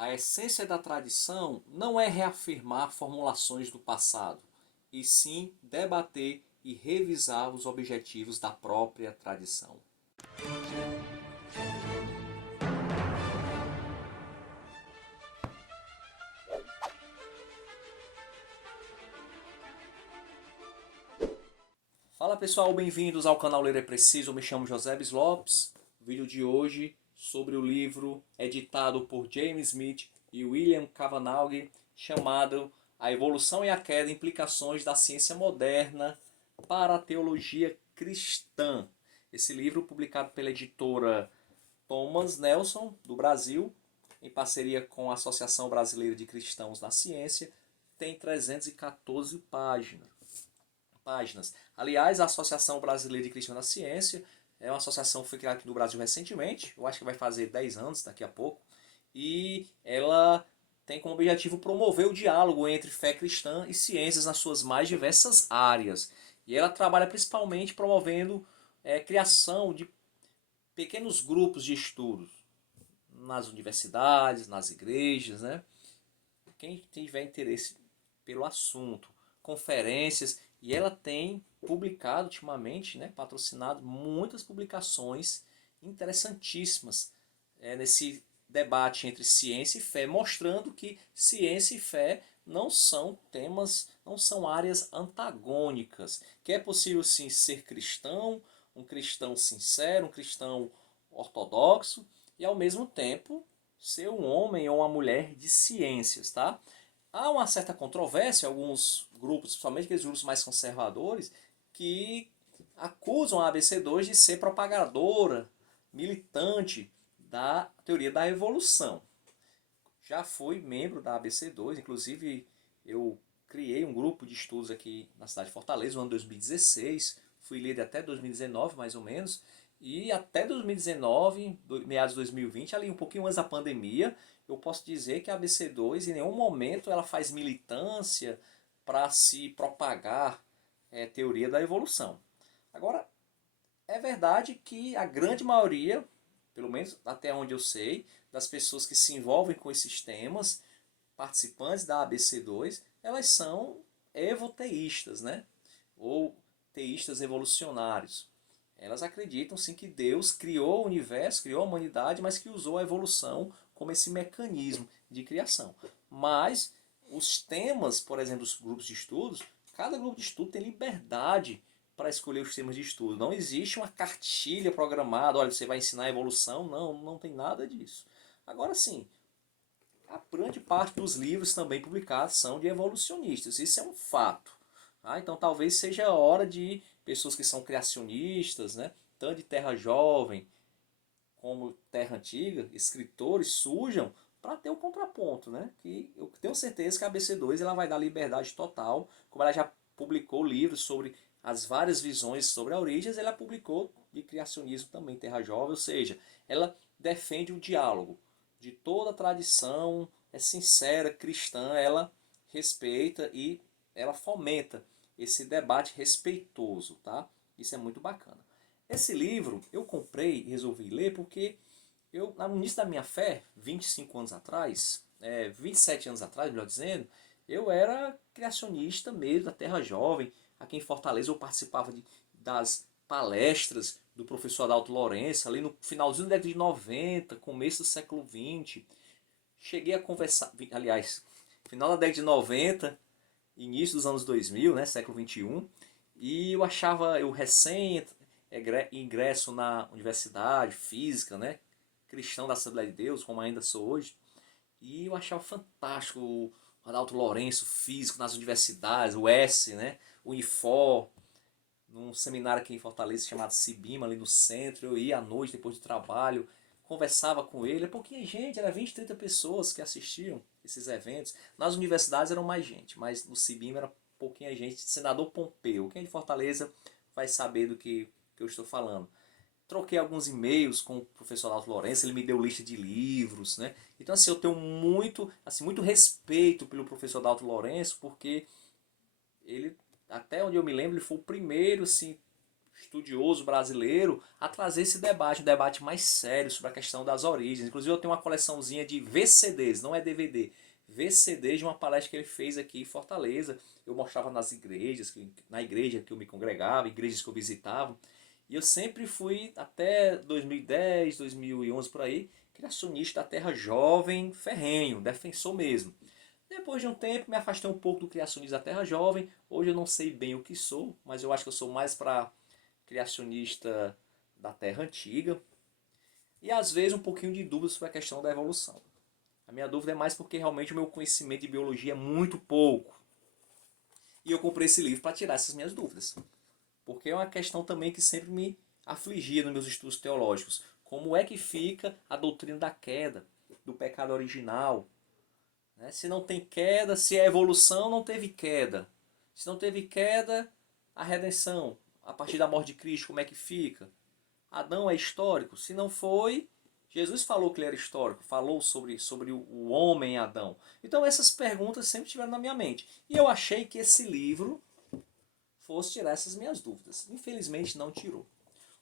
A essência da tradição não é reafirmar formulações do passado, e sim debater e revisar os objetivos da própria tradição. Fala pessoal, bem-vindos ao canal Ler é Preciso, eu me chamo Josébis Lopes. O vídeo de hoje sobre o livro editado por James Smith e William Cavanagh, chamado A Evolução e a Queda, Implicações da Ciência Moderna para a Teologia Cristã. Esse livro, publicado pela editora Thomas Nelson, do Brasil, em parceria com a Associação Brasileira de Cristãos na Ciência, tem 314 páginas. Aliás, a Associação Brasileira de Cristãos na Ciência é uma associação que foi criada aqui no Brasil recentemente, eu acho que vai fazer 10 anos daqui a pouco, e ela tem como objetivo promover o diálogo entre fé cristã e ciências nas suas mais diversas áreas. E ela trabalha principalmente promovendo criação de pequenos grupos de estudos nas universidades, nas igrejas, né? Quem tiver interesse pelo assunto, conferências, e ela tem publicado ultimamente, né, patrocinado muitas publicações interessantíssimas nesse debate entre ciência e fé, mostrando que ciência e fé não são temas, não são áreas antagônicas, que é possível sim ser cristão, um cristão sincero, um cristão ortodoxo, e ao mesmo tempo ser um homem ou uma mulher de ciências, tá? Há uma certa controvérsia, alguns grupos, principalmente aqueles grupos mais conservadores, que acusam a ABC2 de ser propagadora, militante da teoria da evolução. Já fui membro da ABC2, inclusive eu criei um grupo de estudos aqui na cidade de Fortaleza no ano 2016, fui líder até 2019 mais ou menos, e até 2019, meados de 2020, ali um pouquinho antes da pandemia, eu posso dizer que a ABC2 em nenhum momento ela faz militância para se propagar teoria da evolução. Agora, é verdade que a grande maioria, pelo menos até onde eu sei, das pessoas que se envolvem com esses temas, participantes da ABC2, elas são evoteístas, né? Ou teístas evolucionários. Elas acreditam sim que Deus criou o universo, criou a humanidade, mas que usou a evolução como esse mecanismo de criação. Mas os temas, por exemplo, dos grupos de estudos, cada grupo de estudo tem liberdade para escolher os temas de estudo. Não existe uma cartilha programada, olha, você vai ensinar a evolução. Não, não tem nada disso. Agora sim, a grande parte dos livros também publicados são de evolucionistas. Isso é um fato. Tá? Então talvez seja a hora de pessoas que são criacionistas, né? Tanto de Terra Jovem como Terra Antiga, escritores surjam para ter o contraponto, né? Que eu tenho certeza que a ABC2 ela vai dar liberdade total, como ela já publicou livros sobre as várias visões sobre a origem, ela publicou de criacionismo também, Terra Jovem, ou seja, ela defende o diálogo de toda a tradição, é sincera, cristã, ela respeita e ela fomenta esse debate respeitoso, tá? Isso é muito bacana. Esse livro eu comprei e resolvi ler porque eu, no início da minha fé, 25 anos atrás, 27 anos atrás, melhor dizendo, eu era criacionista mesmo, da Terra Jovem. Aqui em Fortaleza eu participava das palestras do professor Adalto Lourenço, ali no finalzinho da década de 90, começo do século 20. Cheguei a conversar, aliás, final da década de 90, início dos anos 2000, né, século 21, e eu achava, eu recém ingresso na universidade, física, né, cristão da Assembleia de Deus, como ainda sou hoje, e eu achava fantástico o Adalto Lourenço, físico nas universidades, o S, né, o Unifor, num seminário aqui em Fortaleza chamado Cibima, ali no centro. Eu ia à noite, depois do trabalho, conversava com ele. É pouquinha gente, era 20, 30 pessoas que assistiam esses eventos. Nas universidades eram mais gente, mas no Cibima era pouquinha gente. Senador Pompeu, quem é de Fortaleza vai saber do que eu estou falando. Troquei alguns e-mails com o professor Alto Lourenço, ele me deu lista de livros, né? Então assim, eu tenho muito respeito pelo professor Alto Lourenço, porque ele, até onde eu me lembro, ele foi o primeiro assim, estudioso brasileiro a trazer esse debate, um debate mais sério sobre a questão das origens. Inclusive eu tenho uma coleçãozinha de VCDs, não é DVD, VCDs de uma palestra que ele fez aqui em Fortaleza. Eu mostrava nas igrejas, na igreja que eu me congregava, igrejas que eu visitava. E eu sempre fui, até 2010, 2011 por aí, criacionista da terra jovem, ferrenho, defensor mesmo. Depois de um tempo me afastei um pouco do criacionismo da terra jovem. Hoje eu não sei bem o que sou, mas eu acho que eu sou mais para criacionista da terra antiga. E às vezes um pouquinho de dúvida sobre a questão da evolução. A minha dúvida é mais porque realmente o meu conhecimento de biologia é muito pouco. E eu comprei esse livro para tirar essas minhas dúvidas. Porque é uma questão também que sempre me afligia nos meus estudos teológicos. Como é que fica a doutrina da queda, do pecado original? Né? Se não tem queda, se é evolução, não teve queda. Se não teve queda, a redenção, a partir da morte de Cristo, como é que fica? Adão é histórico? Se não foi, Jesus falou que ele era histórico, falou sobre o homem Adão. Então essas perguntas sempre estiveram na minha mente. E eu achei que esse livro fosse tirar essas minhas dúvidas. Infelizmente não tirou.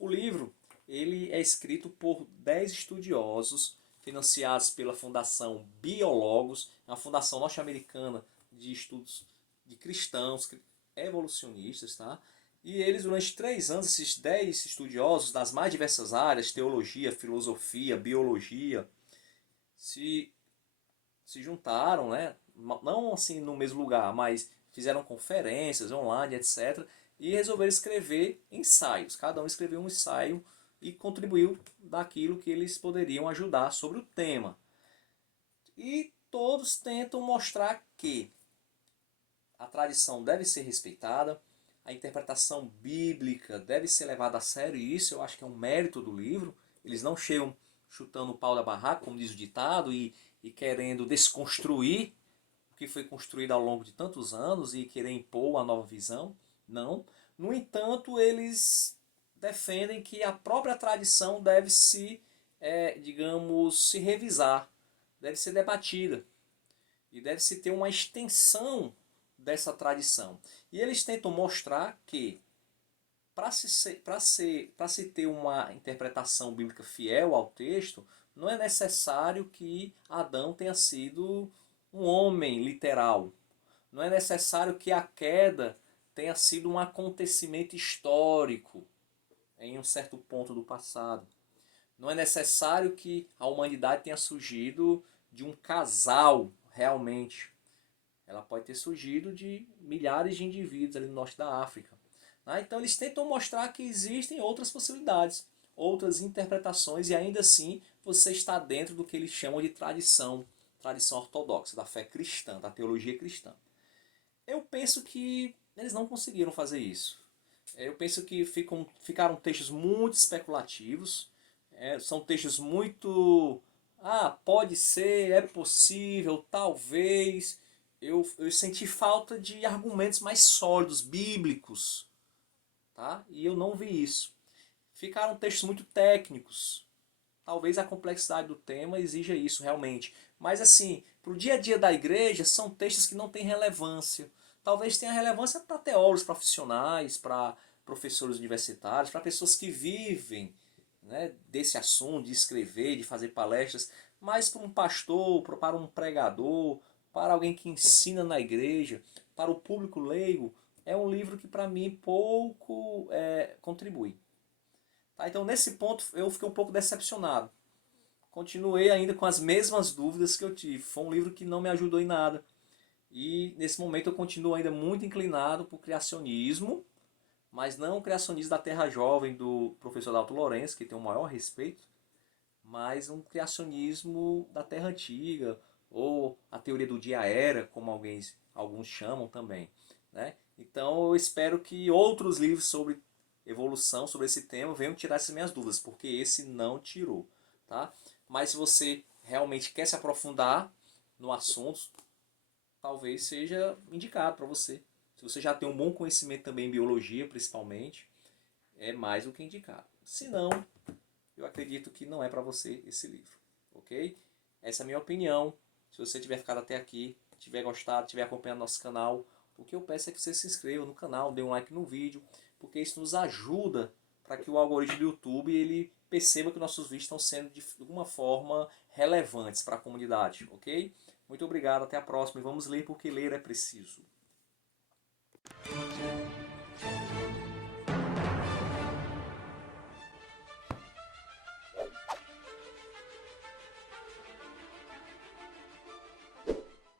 O livro ele é escrito por 10 estudiosos financiados pela Fundação Biologos, uma fundação norte-americana de estudos de cristãos, evolucionistas, tá? E eles, durante 3 anos, esses 10 estudiosos das mais diversas áreas, teologia, filosofia, biologia, se, se juntaram, né? Não assim no mesmo lugar, mas fizeram conferências online, etc. E resolveram escrever ensaios. Cada um escreveu um ensaio e contribuiu daquilo que eles poderiam ajudar sobre o tema. E todos tentam mostrar que a tradição deve ser respeitada, a interpretação bíblica deve ser levada a sério, e isso eu acho que é um mérito do livro. Eles não chegam chutando o pau da barraca, como diz o ditado, e querendo desconstruir o que foi construído ao longo de tantos anos e querer impor uma nova visão. Não. No entanto, eles defendem que a própria tradição deve se, digamos, se revisar, deve ser debatida e deve-se ter uma extensão dessa tradição. E eles tentam mostrar que para se ter uma interpretação bíblica fiel ao texto, não é necessário que Adão tenha sido um homem literal. Não é necessário que a queda tenha sido um acontecimento histórico em um certo ponto do passado. Não é necessário que a humanidade tenha surgido de um casal realmente. Ela pode ter surgido de milhares de indivíduos ali no norte da África. Então eles tentam mostrar que existem outras possibilidades, outras interpretações, e ainda assim você está dentro do que eles chamam de tradição, tradição ortodoxa, da fé cristã, da teologia cristã. Eu penso que eles não conseguiram fazer isso. Eu penso que ficaram textos muito especulativos, são textos muito... pode ser, é possível, talvez. Eu senti falta de argumentos mais sólidos, bíblicos, tá? E eu não vi isso. Ficaram textos muito técnicos. Talvez a complexidade do tema exija isso realmente. Mas assim, para o dia a dia da igreja, são textos que não têm relevância. Talvez tenha relevância para teólogos profissionais, para professores universitários, para pessoas que vivem, né, desse assunto, de escrever, de fazer palestras. Mas para um pastor, para um pregador, para alguém que ensina na igreja, para o público leigo, é um livro que para mim pouco contribui. Tá? Então nesse ponto eu fiquei um pouco decepcionado. Continuei ainda com as mesmas dúvidas que eu tive. Foi um livro que não me ajudou em nada. E nesse momento eu continuo ainda muito inclinado para o criacionismo, mas não o criacionismo da Terra Jovem do professor Dalton Lourenço, que tem o maior respeito, mas um criacionismo da Terra Antiga, ou a teoria do dia-era, como alguns chamam também. Né? Então eu espero que outros livros sobre evolução, sobre esse tema, venham tirar essas minhas dúvidas, porque esse não tirou. Tá? Mas se você realmente quer se aprofundar no assunto, talvez seja indicado para você. Se você já tem um bom conhecimento também em biologia, principalmente, é mais do que indicado. Se não, eu acredito que não é para você esse livro, ok? Essa é a minha opinião. Se você tiver ficado até aqui, tiver gostado, tiver acompanhando nosso canal, o que eu peço é que você se inscreva no canal, dê um like no vídeo, porque isso nos ajuda para que o algoritmo do YouTube ele perceba que nossos vídeos estão sendo de alguma forma relevantes para a comunidade, ok? Muito obrigado, até a próxima e vamos ler porque ler é preciso.